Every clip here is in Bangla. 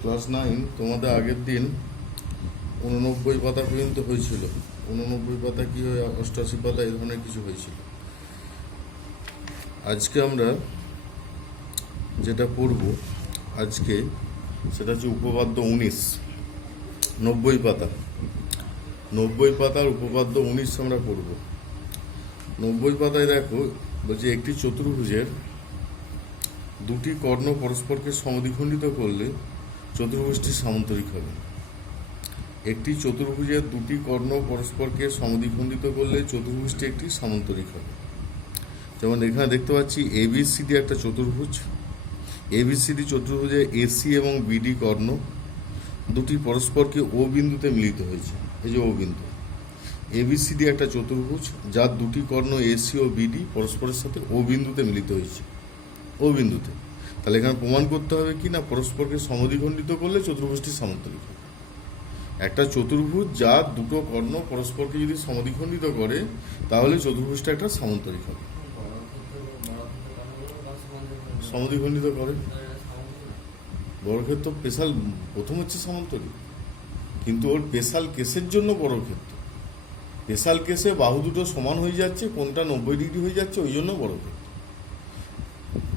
ক্লাস 9 তোমাদের আগের দিন 89 পাতা পর্যন্ত হয়েছিল। 89 পাতা কি হয়, 88 পাতা এই ধরনের কিছু হয়েছিল। আজকে আমরা যেটা পড়ব আজকে সেটা হচ্ছে উপপাদ্য 19, 90 পাতা। 90 পাতার উপপাদ্য 19 আমরা পড়ব। 90 পাতায় দেখো বলছে একটি চতুর্ভুজের দুটি কর্ণ পরস্পরকে সমদ্বিখণ্ডিত করলে চতুর্ভুজটি সামান্তরিক হবে। একটি চতুর্ভুজের দুটি কর্ণ পরস্পরকে সমদ্বিখণ্ডিত করলে চতুর্ভুজটি একটি সামান্তরিক হবে। যেমন এখানে দেখতে পাচ্ছি এবিসিডি একটা চতুর্ভুজ। এবিসিডি চতুর্ভুজে এসি এবং বিডি কর্ণ দুটি পরস্পরকে ও বিন্দুতে মিলিত হয়েছে। এই যে ও বিন্দু। এবিসিডি একটা চতুর্ভুজ যার দুটি কর্ণ এসি ও বিডি পরস্পরের সাথে ও বিন্দুতে মিলিত হয়েছে। ও বিন্দুতে। তাহলে এখানে প্রমাণ করতে হবে কি না, পরস্পরকে সমদ্বিখণ্ডিত করলে চতুর্ভুজটি সামান্তরিক হবে। একটা চতুর্ভুজ যার দুটো কর্ণ পরস্পরকে যদি সমদ্বিখণ্ডিত করে তাহলে চতুর্ভুজটা একটা সামান্তরিক হবে। সমদ্বিখণ্ডিত করে বর্গক্ষেত্র স্পেশাল প্রথম হচ্ছে সামান্তরিক, কিন্তু ওর স্পেশাল কেসের জন্য বর্গক্ষেত্র। স্পেশাল কেসে বাহু দুটো সমান হয়ে যাচ্ছে, কোনটা 90 ডিগ্রি হয়ে যাচ্ছে, ওই জন্য বর্গক্ষেত্র।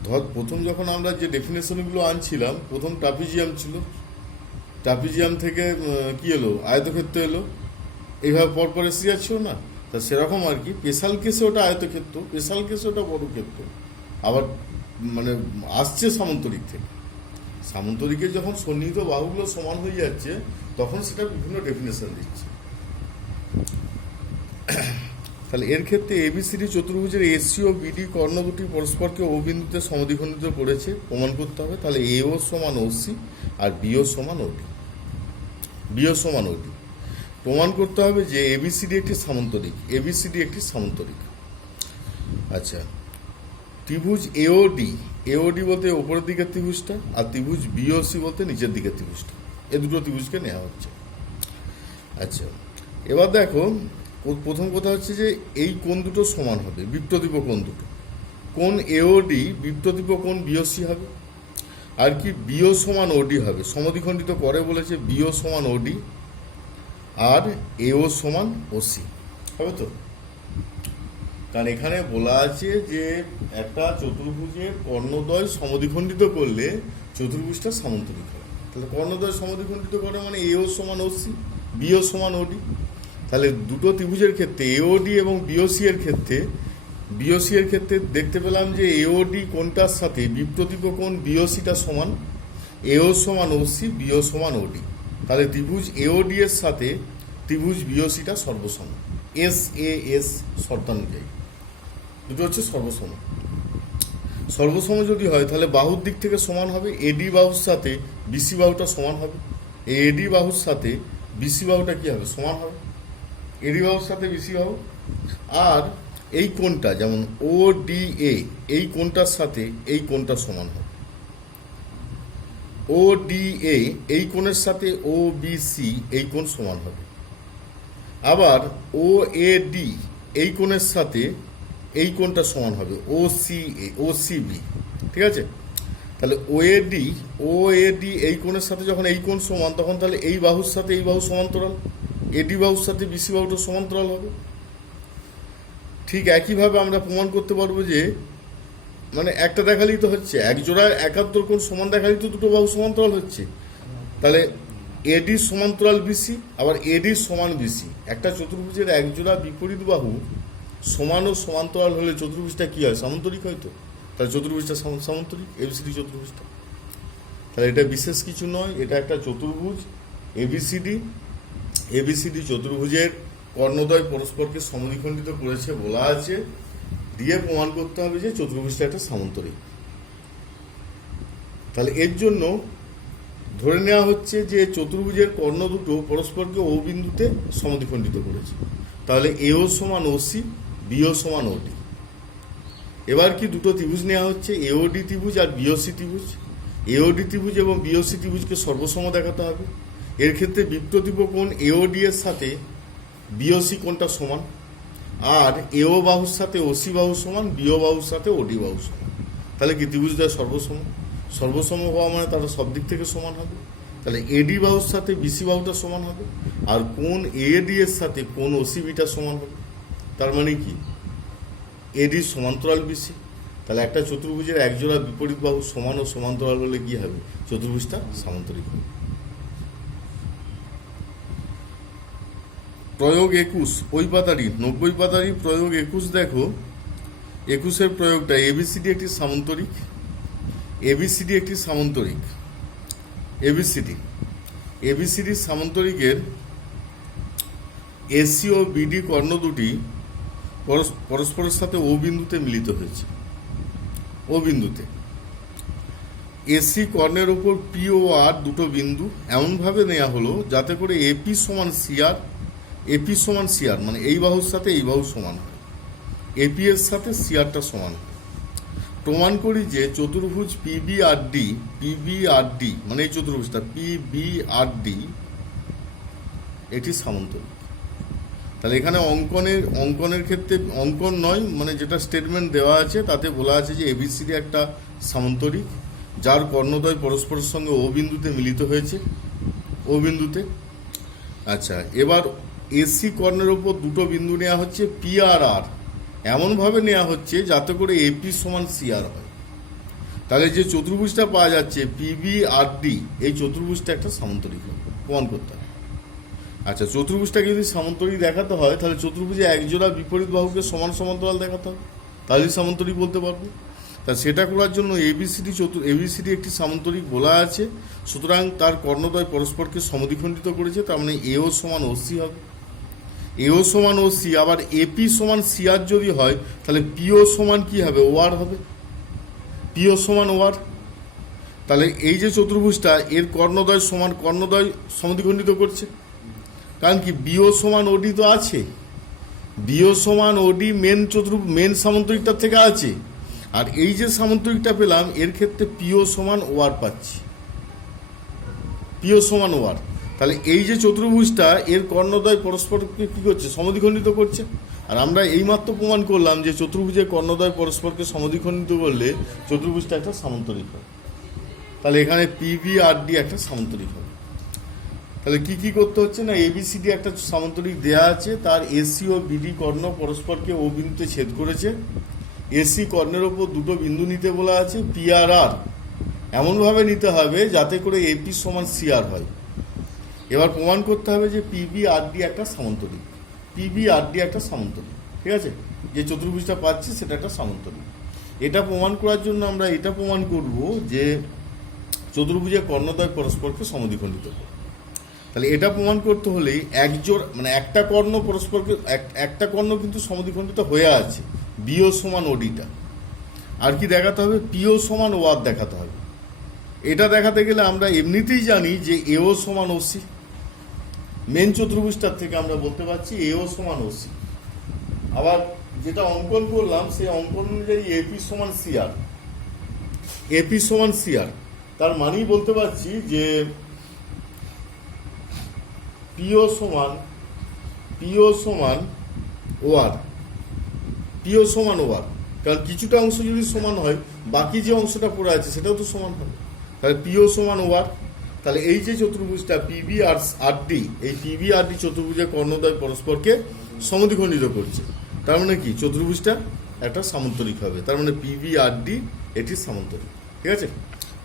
ধর প্রথম যখন আমরা যে ডেফিনেশনগুলো আনছিলাম, প্রথম ট্রাপিজিয়াম ছিল, ট্রাপিজিয়াম থেকে কি এলো, আয়তক্ষেত্র এলো, এইভাবে পরপর এসে যাচ্ছিল না। তা সেরকম আর কি, স্পেশাল কেসে ওটা আয়তক্ষেত্র, স্পেশাল কেসে ওটা বর্গক্ষেত্র, আবার মানে আসছে সামান্তরিক থেকে। সামান্তরিকের যখন সন্নিহিত বাহুগুলো সমান হয়ে যাচ্ছে তখন সেটা বিভিন্ন ডেফিনেশন দিচ্ছে। তাহলে এর ক্ষেত্রে এবিসিডি চতুর্ভুজের এসি ও বিডি কর্ণ দুটি পরস্পরকে ও বিন্দুতে সমদ্বিখণ্ডিত করেছে, প্রমাণ করতে হবে। তাহলে এও সমান ওসি আর বিও সমান ওডি। বিও সমান ওডি প্রমাণ করতে হবে যে এবিসিডি একটি সামান্তরিক। এবিসিডি একটি সামান্তরিক। আচ্ছা, ত্রিভুজ এওডি, এওডি বলতে ওপরের দিকের ত্রিভুজটা, আর ত্রিভুজ বিওসি বলতে নিচের দিকের ত্রিভুজটা। এ দুটো ত্রিভুজকে নেওয়া হচ্ছে। আচ্ছা, এবার দেখো প্রথম কথা হচ্ছে যে এই কোণ দুটো সমান হবে, বৃত্তদ্বীপ কোণ দুটো। কোণ এওডি বৃত্তদ্বীপ কোণ বিওসি হবে, আর কি বিও সমান ওডি হবে। সমদ্বিখণ্ডিত করে বলেছে, বিও সমান ওডি আর এও সমান ওসি হবে তো। কারণ এখানে বলা আছে যে একটা চতুর্ভুজের কর্ণদ্বয় সমদ্বিখণ্ডিত করলে চতুর্ভুজটা সামান্তরিক হবে। তাহলে কর্ণদ্বয় সমদ্বিখণ্ডিত করে মানে এও সমান ওসি, বিও সমান ওডি। তাহলে দুটো ত্রিভুজের ক্ষেত্রে এওডি এবং বিওসি এর ক্ষেত্রে দেখতে পেলাম যে এওডি কোণটার সাথে বৃত্তদ্বীপ কোণ বিওসিটা সমান, এও সমান ওসি, বিও সমান ওডি। তাহলে ত্রিভুজ এওডি এর সাথে ত্রিভুজ বিওসিটা সর্বসম। এস এ এস শর্তানুযায়ী দুটো হচ্ছে সর্বসম। সর্বসম যদি হয় তাহলে বাহুর দিক থেকে সমান হবে। এডি বাহুর সাথে বিসি বাহুটা সমান হবে। এডি বাহুর সাথে বিসি বাহুটা কি হবে, সমান হবে। এডি বাহুর সাথে বিসি বাহু। আর এই কোণটা যেমন ও ডি এ, এই কোণটার সাথে এই কোণটা সমান হবে। ও ডি এ এই কোণের সাথে ও বি সি এই কোণ সমান হবে। আবার ও এ ডি এই কোণের সাথে এই কোণটা সমান হবে, ও সি এ, ও সি বি। ঠিক আছে। তাহলে ও এ ডি এই কোণের সাথে যখন এই কোণ সমান, তখন তাহলে এই বাহুর সাথে এই বাহু সমান্তরাল, এডি বাহুর সাথে বিসি বাহুটা সমান্তরাল হবে। ঠিক একইভাবে আমরা প্রমাণ করতে পারবো যে মানে একটা দেখালেই তো হচ্ছে, এক জোড়া একাত্তর কোণ সমান দেখালেই তো দুটো বাহু সমান্তরাল হচ্ছে। তাহলে এডি সমান্তরাল বিসি, আবার এডি সমান বিসি। একটা চতুর্ভুজের এক জোড়া বিপরীত বাহু সমান ও সমান্তরাল হলে চতুর্ভুজটা কি হয়, সামান্তরিক হয় তো। তাহলে চতুর্ভুজটা সামান্তরিক, এবিসিডি চতুর্ভুজটা। তাহলে এটা বিশেষ কিছু নয়, এটা একটা চতুর্ভুজ এবিসিডি। এবিসিডি চতুর্ভুজের কর্ণদ্বয় পরস্পরকে সমদ্বিখণ্ডিত করেছে বলা আছে, দিয়ে প্রমাণ করতে হবে যে চতুর্ভুজটা একটা সামান্তরিক। তাহলে এর জন্য ধরে নেওয়া হচ্ছে যে চতুর্ভুজের কর্ণ দুটো পরস্পরকে ও বিন্দুতে সমদ্বিখণ্ডিত করেছে। তাহলে এও সমান ওসি, বিও সমান ওডি। এবার কি দুটো ত্রিভুজ নেওয়া হচ্ছে, এওডি ত্রিভুজ আর বিওসি ত্রিভুজ। এওডি ত্রিভুজ এবং বিওসি ত্রিভুজকে সর্বসম দেখাতে হবে। এর ক্ষেত্রে বৃত্তদ্বীপ কোণ এওডি এর সাথে বিওসি কোণটা সমান, আর এও বাহুর সাথে ওসি বাহু সমান, বিও বাহুর সাথে ওডি বাহু সমান। তাহলে কি ত্রিভুজটা সর্বসম। সর্বসম হওয়া মানে তারা সব দিক থেকে সমান হবে। তাহলে এডি বাহুর সাথে বিসি বাহুটা সমান হবে, আর কোন এডি এর সাথে কোন ওসিবিটা সমান হবে। তার মানে কি এডি সমান্তরাল বিসি, তাহলে একটা চতুর্ভুজের একজোড়া বিপরীত বাহু সমান ও সমান্তরাল হলে কি হবে, চতুর্ভুজটা সামান্তরিক হবে। প্রয়োগ 21 ওই পাতারি 90 পাতারি প্রয়োগ 21 দেখো। 21-এর প্রয়োগটা এবিসিডি একটি সামান্তরিক, এবিসিডি একটি সামান্তরিক, এবিসিডি সামান্তরিকের এসি ও বিডি কর্ণ দুটি পরস্পরের সাথে ও বিন্দুতে মিলিত হয়েছে। ও বিন্দুতে এসি কর্ণের উপর পি ও আর দুটো বিন্দু এমনভাবে নেওয়া হলো যাতে করে এপি সমান সিআর, এপি সমান সিআর মানে এই বাহুর সাথে এই বাহু সমান হয়, এপি এর সাথে সিআরটা সমান হয়। প্রমাণ করি যে চতুর্ভুজ পিবিআরডি মানে এই চতুর্ভুজটা পিবিআরডি এটি সামান্তরিক। তাহলে এখানে অঙ্কনের ক্ষেত্রে অঙ্কন নয়, মানে যেটা স্টেটমেন্ট দেওয়া আছে তাতে বলা আছে যে এবিসিডি একটা সামান্তরিক যার কর্ণদ্বয় পরস্পরের সঙ্গে ও বিন্দুতে মিলিত হয়েছে, ও বিন্দুতে। আচ্ছা, এবার এসি কর্ণের উপর দুটো বিন্দু নেওয়া হচ্ছে পি আর আর, এমনভাবে নেওয়া হচ্ছে যাতে করে এপি সমান সিআর হয়। তাহলে যে চতুর্ভুজটা পাওয়া যাচ্ছে পিবিআরডি, এই চতুর্ভুজটা একটা সামান্তরিক হবে, প্রমাণ করতে হবে। আচ্ছা, চতুর্ভুজটাকে যদি সামান্তরিক দেখাতে হয় তাহলে চতুর্ভুজে একজোড়া বিপরীত বাহুকে সমান সমান্তরাল দেখাতে হবে, তাহলে সামান্তরিক বলতে পারবো। তা সেটা করার জন্য এবিসিডি একটি সামান্তরিক বলা আছে, সুতরাং তার কর্ণদ্বয় পরস্পরকে সমদ্বিখণ্ডিত করেছে, তার মানে এও সমান ওসি হবে, এও সমান ওসি। আবার এপি সমান সিআর যদি হয় তাহলে পিও সমান কি হবে, ওয়ার হবে, পিও সমান ওয়ার। তাহলে এই যে চতুর্ভুজটা এর কর্ণদ্বয় সমদ্বিখণ্ডিত করছে, কারণ কি বিও সমান ওডি তো আছে, বিও সমান ওডি মেন সামান্তরিকটার থেকে আছে, আর এই যে সামান্তরিকটা পেলাম এর ক্ষেত্রে পিও সমান ওয়ার পাচ্ছি, পিও সমান ওয়ার। তাহলে এই যে চতুর্ভুজটা এর কর্ণদ্বয় পরস্পরকে কি করছে, সমদ্বিখণ্ডিত করছে। আর আমরা এইমাত্র প্রমাণ করলাম যে চতুর্ভুজের কর্ণদ্বয় পরস্পরকে সমদ্বিখণ্ডিত করলে চতুর্ভুজটা একটা সামান্তরিক হয়। তাহলে এখানে পিবিআরডি একটা সামান্তরিক হবে। তাহলে কি কি করতে হচ্ছে না, এবিসিডি একটা সামান্তরিক দেয়া আছে, তার এসি ও বিডি কর্ণ পরস্পরকে ও বিন্দুতে ছেদ করেছে। এসি কর্ণের ওপর দুটো বিন্দু নিতে বলা আছে পি আর আর, এমনভাবে নিতে হবে যাতে করে এপি সমান সিআর হয়। এবার প্রমাণ করতে হবে যে পিবিআরডি একটা সামান্তরিক, পিবিআরডি একটা সামান্তরিক, ঠিক আছে। যে চতুর্ভুজটা পাচ্ছি সেটা একটা সামান্তরিক। এটা প্রমাণ করার জন্য আমরা এটা প্রমাণ করব যে চতুর্ভুজের কর্ণদ্বয় পরস্পরকে সমদ্বিখণ্ডিত করে। তাহলে এটা প্রমাণ করতে হলে একটা কর্ণ পরস্পরকে একটা কর্ণ কিন্তু সমদ্বিখণ্ডিত হয়ে আছে, বিও সমান ওডিটা। আর কি দেখাতে হবে, পিও সমান ওয়ার দেখাতে হবে। এটা দেখাতে গেলে আমরা এমনিতেই জানি যে এও সমান ওসি, মেন চতুর্ভুজটার থেকে আমরা বলতে পারছি এও সমান ওসি। আবার যেটা অঙ্কন করলাম সেই অঙ্কন অনুযায়ী এপি সমান সিআর, এপি সমান সিআর, তার মানেই বলতে পারছি যে পিও সমান ওয়ার, পিও সমান ওয়ার। কারণ কিছুটা অংশ যদি সমান হয় বাকি যে অংশটা পড়ে আছে সেটাও তো সমান হবে। তাহলে পিও সমান ওয়ার। তাহলে এই যে চতুর্ভুজটা পিবিআরডি, এই পিবিআরডি চতুর্ভুজের কর্ণদ্বয় পরস্পরকে সমদ্বিখণ্ডিত করছে, তার মানে কি চতুর্ভুজটা একটা সামান্তরিক হবে, তার মানে পিবিআরডি এটি সামান্তরিক, ঠিক আছে।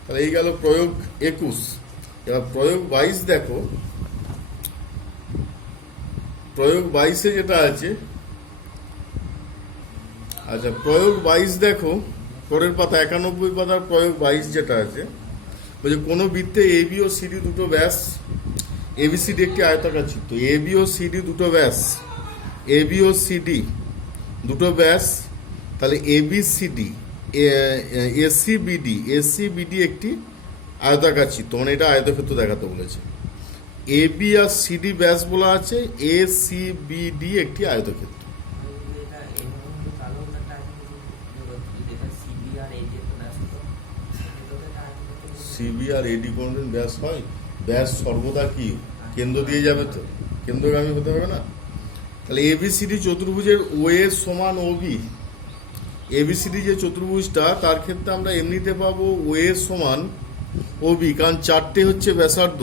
তাহলে এই গেল প্রয়োগ 21। এবার প্রয়োগ 22 দেখো। প্রয়োগ 22-এ যেটা আছে, আচ্ছা প্রয়োগ 22 দেখো, পরের পাতা 91 পাতার প্রয়োগ 22 যেটা আছে, বলছে কোনো বৃত্তে এবি ও সিডি দুটো ব্যাস, এবিসিডি একটি আয়তাকার চিত্র, এবি ও সিডি দুটো ব্যাস, এবি ও সিডি দুটো ব্যাস। তাহলে এবিসিডি এসিবিডি একটি আয়তাকার চিত্র, মানে এটা আয়তক্ষেত্র দেখাতে বলেছে। এবি আর সিডি ব্যাস বলা আছে, এসিবিডি একটি আয়তক্ষেত্র। সিবি আর এডি কোনদিন ব্যাস হয়? ব্যাস সর্বদা কি কেন্দ্র দিয়ে যাবে, তো কেন্দ্রগামী হতে হবে না। তাহলে এবিসিডি চতুর্ভুজের ও এর সমান ওবি, এবিসিডি যে চতুর্ভুজটা তার ক্ষেত্রে আমরা এমনিতে পাবো ও এর সমান ওবি, কারণ চারটে হচ্ছে ব্যাসার্ধ,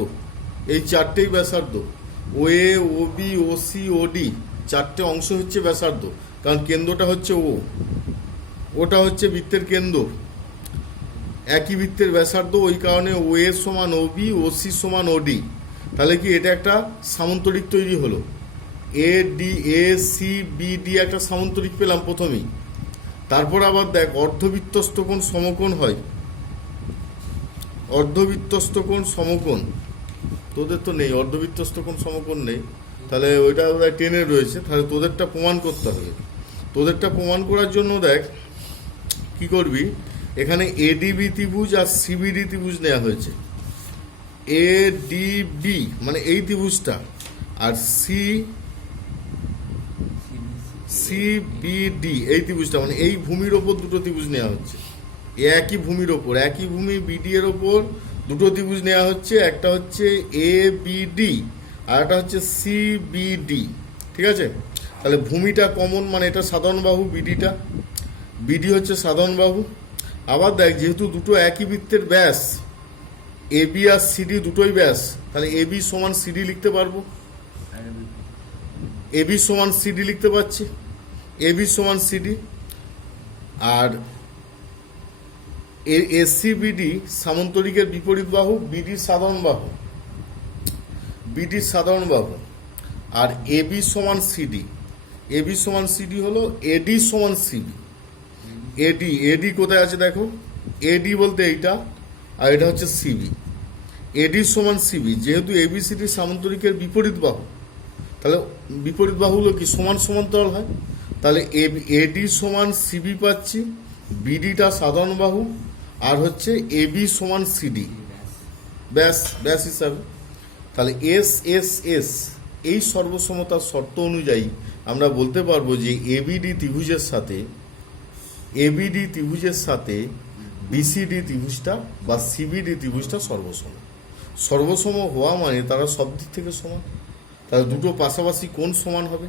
এই চারটেই ব্যাসার্ধ। ও এ, ও বি, ও সি, ও ডি, চারটে অংশ হচ্ছে ব্যাসার্ধ, কারণ কেন্দ্রটা হচ্ছে ও, ওটা হচ্ছে বৃত্তের কেন্দ্র, একই বৃত্তের ব্যাসার্ধ, ওই কারণে ও এ সমান ও বি, ও সি সমান ও ডি। তাহলে কি এটা একটা সামন্তরিক তৈরি হলো, A D, A C B D একটা সামন্তরিক পেলাম প্রথমেই। তারপর আবার দেখ অর্ধবৃত্তস্থ কোণ সমকোণ হয়, অর্ধবৃত্তস্থ কোণ সমকোণ, তোদের তো নেই অর্ধবৃত্তস্থ কোণ সমকোণ নেই, তাহলে ওইটা বোধহয় 10 রয়েছে, তাহলে তোদেরটা প্রমাণ করতে হবে। তোদেরটা প্রমাণ করার জন্য দেখ কি করবি, এখানে এডিবি ত্রিভুজ আর সিবিডি ত্রিভুজ নেওয়া হয়েছে। এডিবি মানে এই ত্রিভুজটা, আর সিবিডি এই ত্রিভুজটা, মানে এই ভূমির ওপর দুটো ত্রিভুজ নেওয়া হচ্ছে, একই ভূমির ওপর, একই ভূমি বিডি এর ওপর দুটো ত্রিভুজ নেওয়া হচ্ছে, একটা হচ্ছে এ বিডি আর একটা হচ্ছে সিবিডি। ঠিক আছে, তাহলে ভূমিটা কমন, মানে এটা সাধারণ বাহু, বিডিটা, বিডি হচ্ছে সাধারণ বাহু। আবার দেখ যেহেতু দুটো একই বৃত্তের ব্যাস, এবি আর সিডি দুটোই ব্যাস, তাহলে এবি সমান সিডি লিখতে পারবো, এবি সমান সিডি লিখতে পারছি, এবি সমান সিডি। আর এসিবিডি সামন্তরিকের বিপরীত বাহু, বিডি সাধারণ বাহু, বিডি সাধারণ বাহু। আর এবি সমান সিডি, এবি সমান সিডি হলো এডি সমান সিবি। এডি, এডি কোথায় আছে দেখো, এডি বলতে এইটা, আর এটা হচ্ছে সিবি। এডি সমান সিবি, যেহেতু এবিসিডি সামন্তরিকের বিপরীত বাহু, তাহলে বিপরীত বাহুগুলো কি সমান সমান্তরাল হয়, তাহলে এডি সমান সিবি পাচ্ছি, বিডিটা সাধারণ বাহু, আর হচ্ছে এবি সমান সিডি ব্যাস, ব্যাস হিসাবে। তাহলে এস এস এস এই সর্বসমতার শর্ত অনুযায়ী আমরা বলতে পারবো যে এবিডি ত্রিভুজের সাথে, এবিডি ত্রিভুজের সাথে বিসিডি ত্রিভুজটা বা সিবিডি ত্রিভুজটা সর্বসম। সর্বসম হওয়া মানে তারা সব দিক থেকে সমান, তাহলে দুটো পাশাপাশি কোণ সমান হবে।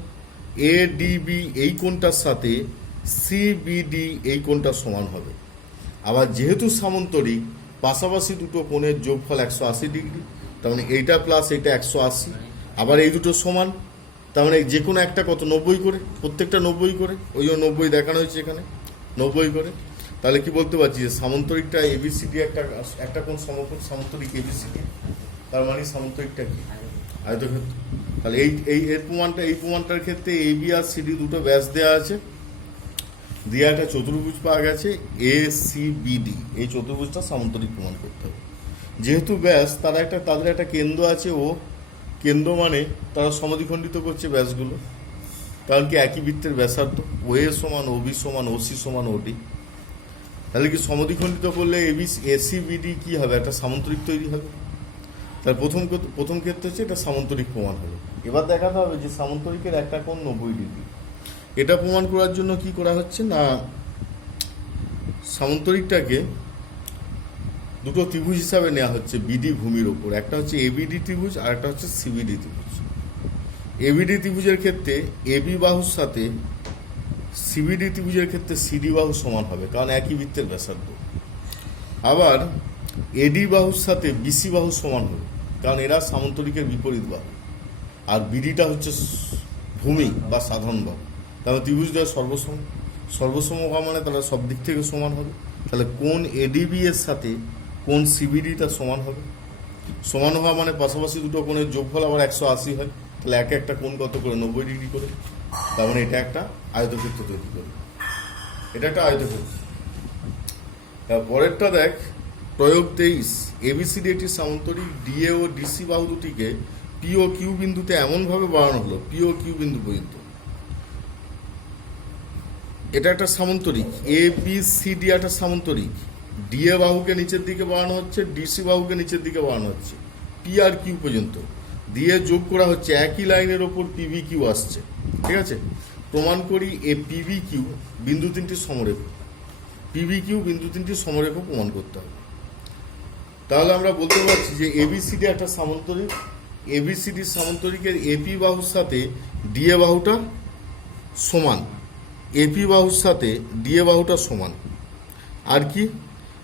এডিবি এই কোণটার সাথে সিবিডি এই কোণটা সমান হবে। আবার যেহেতু সামন্তরিক, পাশাপাশি দুটো কোণের যোগফল 180 ডিগ্রি, তার মানে এইটা প্লাস এইটা 180, আবার এই দুটো সমান, তার মানে যে কোনো একটা কত 90 করে, প্রত্যেকটা 90 করে, ওই জন্য 90 দেখানো হয়েছে এখানে 90 করে। তাহলে কি বলতে পারছি যে সামন্তরিকটা এবিসিডি একটা কোণ সমকোণ সামন্তরিক এবিসিডি, তার মানে সামন্তরিকটা কি আয়তক্ষেত্র। তাহলে এর প্রমাণটা, এই প্রমাণটার ক্ষেত্রে এবি আর সিডি দুটো ব্যাস দেওয়া আছে, দিয়ে একটা চতুর্ভুজ পাওয়া গেছে এ সি বিডি, এই চতুর্ভুজটা সামন্তরিক প্রমাণ করতে হবে। যেহেতু ব্যাস তাদের একটা কেন্দ্র আছে, ও কেন্দ্র মানে তারা সমদ্বিখণ্ডিত করছে ব্যাসগুলো, কারণ কি একই বৃত্তের ব্যাসার্ধ, ও এ সমান ও বি সমান ও সি সমান ও ডি। তাহলে কি সমদ্বিখণ্ডিত করলে এসি বিডি কি হবে, একটা সামন্তরিক তৈরি হবে। তার প্রথম ক্ষেত্রে হচ্ছে এটা সামন্তরিক প্রমাণ হলো। এবার দেখাতে হবে যে সামন্তরিকের একটা কোণ 90 ডিগ্রি। এটা প্রমাণ করার জন্য কি করা হচ্ছে না, সামন্তরিকটাকে দুটো ত্রিভুজ হিসাবে নেওয়া হচ্ছে বিডি ভূমির ওপর, একটা হচ্ছে এবিডি ত্রিভুজ আর একটা হচ্ছে সিবিডি ত্রিভুজ। এবিডি ত্রিভুজের ক্ষেত্রে এবি বাহুর সাথে সিবিডি ত্রিভুজের ক্ষেত্রে সিডি বাহু সমান হবে, কারণ একই বৃত্তের ব্যাসার্ধ। আবার এডি বাহুর সাথে বিসি বাহু সমান হবে, কারণ এরা সামন্তরিকের বিপরীত বাহু, আর বিডিটা হচ্ছে ভূমি বা সাধারণ বাহু। তাহলে ত্রিভুজটা সর্বসম হওয়া মানে তারা সব দিক থেকে সমান হবে। তাহলে কোণ এডিবি এর সাথে কোণ সিবিডিটা সমান হবে, সমান হওয়া মানে পাশাপাশি দুটো কোণের যোগফল আবার 180 হয়, তাহলে একটা কোণ কত করে 90 ডিগ্রি করে, তার মানে এটা একটা আয়তক্ষেত্র তৈরি করবে, এটা একটা আয়তক্ষেত্র। পরেরটা দেখ, প্রয়োগ 23, এবিসিডি একটি সামন্তরিক, ডিএ ও ডিসি বাহু দুটিকে পি ও কিউ বিন্দুতে এমনভাবে বাড়ানো হলো, পি ও কিউ বিন্দু পর্যন্ত। এটা একটা সামন্তরিক, এ বি সি ডি একটা সামন্তরিক, ডিএ বাহুকে নিচের দিকে বাড়ানো হচ্ছে, ডিসি বাহুকে নিচের দিকে বাড়ানো হচ্ছে, পি আর কিউ পর্যন্ত দিয়ে যোগ করা হচ্ছে, একই লাইনের ওপর পিভি কিউ আসছে। ঠিক আছে, প্রমাণ করি এ পিভি কিউ বিন্দু তিনটি সমরেখ, পিভি কিউ বিন্দু তিনটি সমরেখ প্রমাণ করতে হবে। তাহলে আমরা বলতে পারছি যে এবিসিডি একটা সামন্তরিক, এবিসিডি সামন্তরিকের এপি বাহুর সাথে ডিএ বাহুটা সমান, এপি বাহুর সাথে ডিএ বাহুটা সমান। আর কি,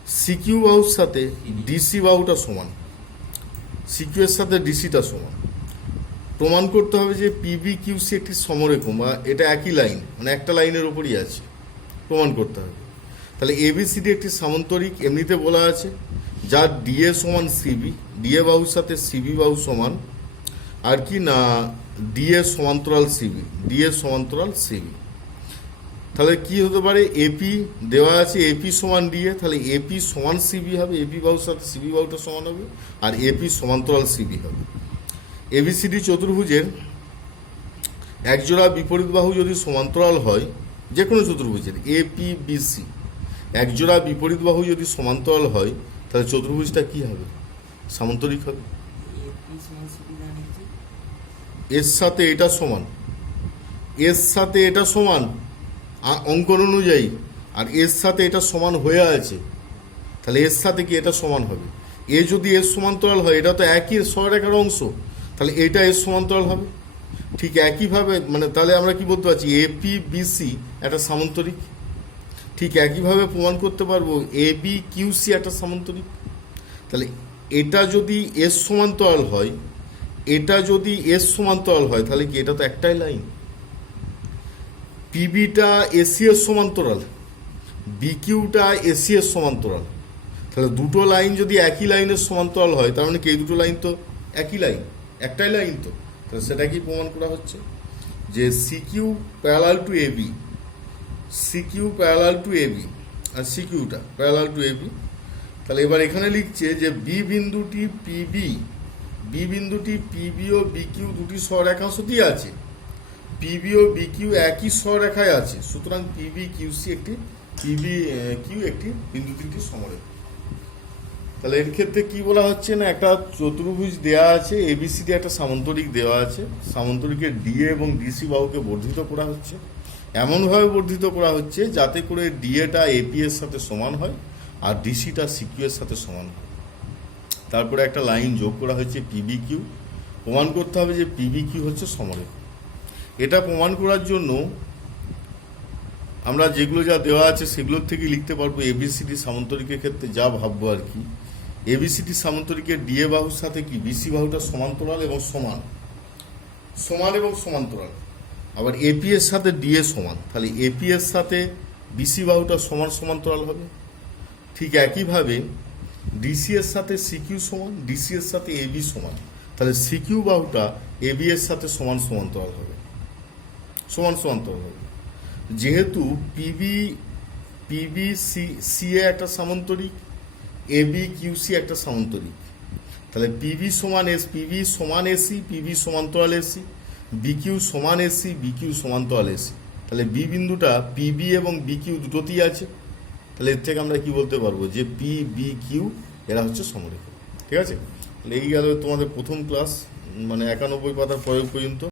সিকিউ বাহুর সাথে ডিসি বাহুটা সমান, সিকিউ এর সাথে ডিসিটা সমান। প্রমাণ করতে হবে যে পিবি কিউসি একটি সমরেখম, বা এটা একই লাইন, মানে একটা লাইনের ওপরই আছে, প্রমাণ করতে হবে। তাহলে এবিসিডি একটি সামান্তরিক এমনিতে বলা আছে, যার ডিএ সমান সিবি, ডিএ বাহুর সাথে সিবি বাহু সমান, আর কি না ডিএ সমান্তরাল সিবি, ডিএ সমান্তরাল সিবি। তাহলে কি হতে পারে, এপি দেওয়া আছে এপি সমান ডিএ, তাহলে এপি সমান সিবি হবে, এপি বাহুর সাথে সিবি বাহুটা সমান হবে, আর এপি সমান্তরাল সিবি হবে। এবিসিডি চতুর্ভুজের একজোড়া বিপরীত বাহু যদি সমান্তরাল হয়, যে কোনো চতুর্ভুজের এপি বিসি একজোড়া বিপরীত বাহু যদি সমান্তরাল হয়, তাহলে চতুর্ভুজটা কি হবে, সামান্তরিক হবে। এর সাথে এটা সমান, এর সাথে এটা সমান অঙ্কন অনুযায়ী, আর এর সাথে এটা সমান হয়ে আছে, তাহলে এর সাথে কি এটা সমান হবে। এ যদি এর সমান্তরাল হয়, এটা তো একই সরলরেখার অংশ, তাহলে এটা এর সমান্তরাল হবে। ঠিক একইভাবে মানে তাহলে আমরা কি বলতে পারছি, এপি বিসি একটা সামান্তরিক। ঠিক একইভাবে প্রমাণ করতে পারবো এবি কিউসি একটা সামান্তরিক। তাহলে এটা যদি এর সমান্তরাল হয়, এটা যদি এর সমান্তরাল হয়, তাহলে কি এটা তো একটাই লাইন। পিবিটা এসি এর সমান্তরাল, বিকিউটা এসি এর সমান্তরাল। তাহলে দুটো লাইন যদি একই লাইনের সমান্তরাল হয়, তার মানে কি এই দুটো লাইন তো একই লাইন, একটাই লাইন তো। তাহলে সেটা কি প্রমাণ করা হচ্ছে যে CQ parallel to AB, CQ parallel to AB, আর সিকিউটা প্যারালাল টু এবি। তাহলে এবার এখানে লিখছে যে বি বিন্দুটি পিবি, বি বিন্দুটি পিবি ও বিকিউ দুটি সরেখাংশতেই আছে, পিবি ও বিকিউ একই সরেখায় আছে, সুতরাং পিবি কিউসি একটি পিবি কিউ একটি বিন্দু তিনটি সমরেখা। তাহলে এর ক্ষেত্রে কি বলা হচ্ছে না, একটা চতুর্ভুজ দেওয়া আছে, এবিসিডি একটা সামান্তরিক দেওয়া আছে, সামান্তরিকের ডিএ এবং ডিসি বাহুকে বর্ধিত করা হচ্ছে, এমনভাবে বর্ধিত করা হচ্ছে যাতে করে ডিএটা এপি এর সাথে সমান হয় আর ডিসিটা সিকিউ এর সাথে সমান হয়। তারপরে একটা লাইন যোগ করা হয়েছে পিবি কিউ। প্রমাণ করতে হবে যে পিবি কিউ হচ্ছে সমরেখা। এটা প্রমাণ করার জন্য আমরা যেগুলো যা দেওয়া আছে সেগুলোর থেকে লিখতে পারবো। এবিসিডি সামান্তরিকের ক্ষেত্রে যা ভাববো আর কি, এবিসিডি সামান্তরিকের ডিএ বাহুর সাথে কি বিসি বাহুটা সমান্তরাল এবং সমান, সমান এবং সমান্তরাল। আবার এপি এর সাথে ডিএ সমান, তাহলে এপি এর সাথে বিসি বাহুটা সমান সমান্তরাল হবে। ঠিক একইভাবে ডিসি এর সাথে সিকিউ সমান, ডিসি এর সাথে এবি সমান, তাহলে সিকিউ বাহুটা এবি এর সাথে সমান সমান্তরাল হবে, সমান সমান্তরাল হবে। যেহেতু পিবি পিবি সি এ একটা সামান্তরিক, এবি কিউসি একটা সামান্তরিক, তাহলে পিবি সমান এসি, পিবি সমান্তরাল এসি, বিকিউ সমান এসি, বিকিউ সমান্তরাল এসি। তাহলে বি বিন্দুটা পিবি এবং বিকিউ দুটোতেই আছে, তাহলে এর থেকে আমরা কি বলতে পারবো যে পি বি কিউ এরা হচ্ছে সমরেখা। ঠিক আছে, তাহলে এই গেল তোমাদের প্রথম ক্লাস, মানে 91 পাতার প্রয়োগ পর্যন্ত।